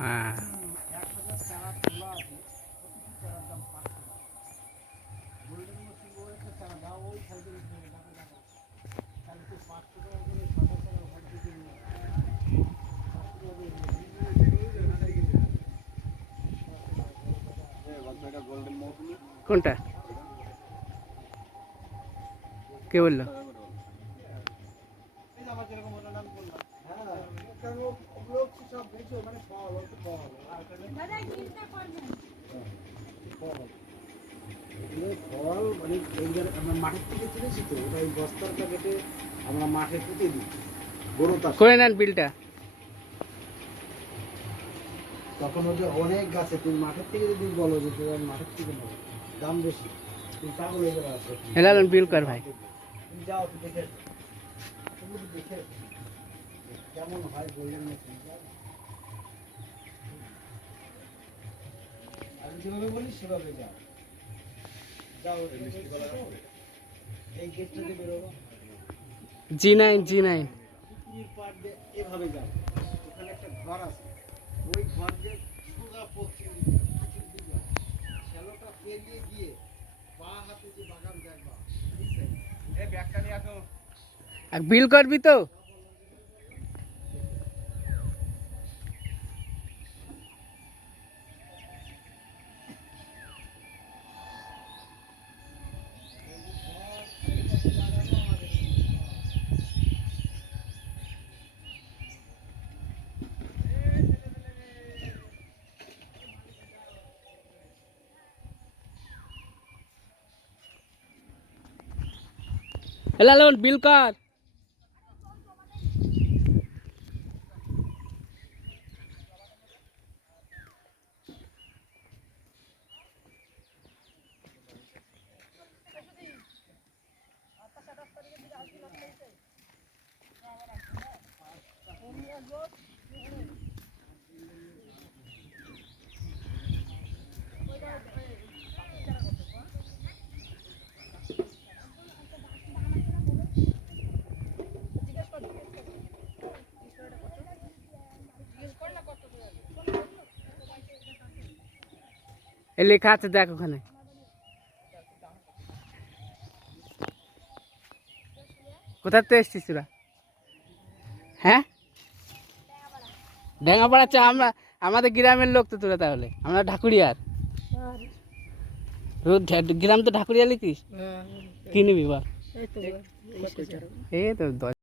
হ্যাঁ, কোনটা কে বললো? ফল মানে আমরা মাঠের থেকে তুলেছি তো, ওটা এই বস্তার প্যাকেটে আমরা মাঠে পুঁতে দিই বড় তার করে নেন বিলটা। তখন ওদের অনেক গাছে, তুমি মাঠের থেকে যদি বলো যে তুমি মাঠের থেকে নেবো, দাম বেশি, তুমি পাগল হয়ে যাবে। আসলে হেলালেন বিল কর ভাই। তুমি যাও, তুমি দেখে এসো। তুমি দেখে এসো কেমন হয় বললেন না তুমি যাও। আমি যেভাবে বলি সেভাবে যাও। যাও এই গেটটা দিয়ে বেরোবো, G9 পুকুরের পাড় দিয়ে এভাবে যাও। ওখানে একটা ঘর আছে, ওই ঘর দিয়ে সোজা পশ্চিম দিকে শ্যালোটা পেরিয়ে গিয়ে বা হাতে যে বাগান দেখবা, এই ব্যাগটা নিয়ে আসো। আর বিল করবি তো? হেলালেন বিল কর। এ লেখা আছে দেখ ওখানে। কোথা থেকে এসছিস তোরা? হ্যাঁ, ডেঙ্গাপাড়া চা। আমাদের গ্রামের লোক তো তোরা, তাহলে আমরা ঢাকুরিয়ার। গ্রাম তো ঢাকুরিয়া লিখিস। কি নিবি বল? এই তো 10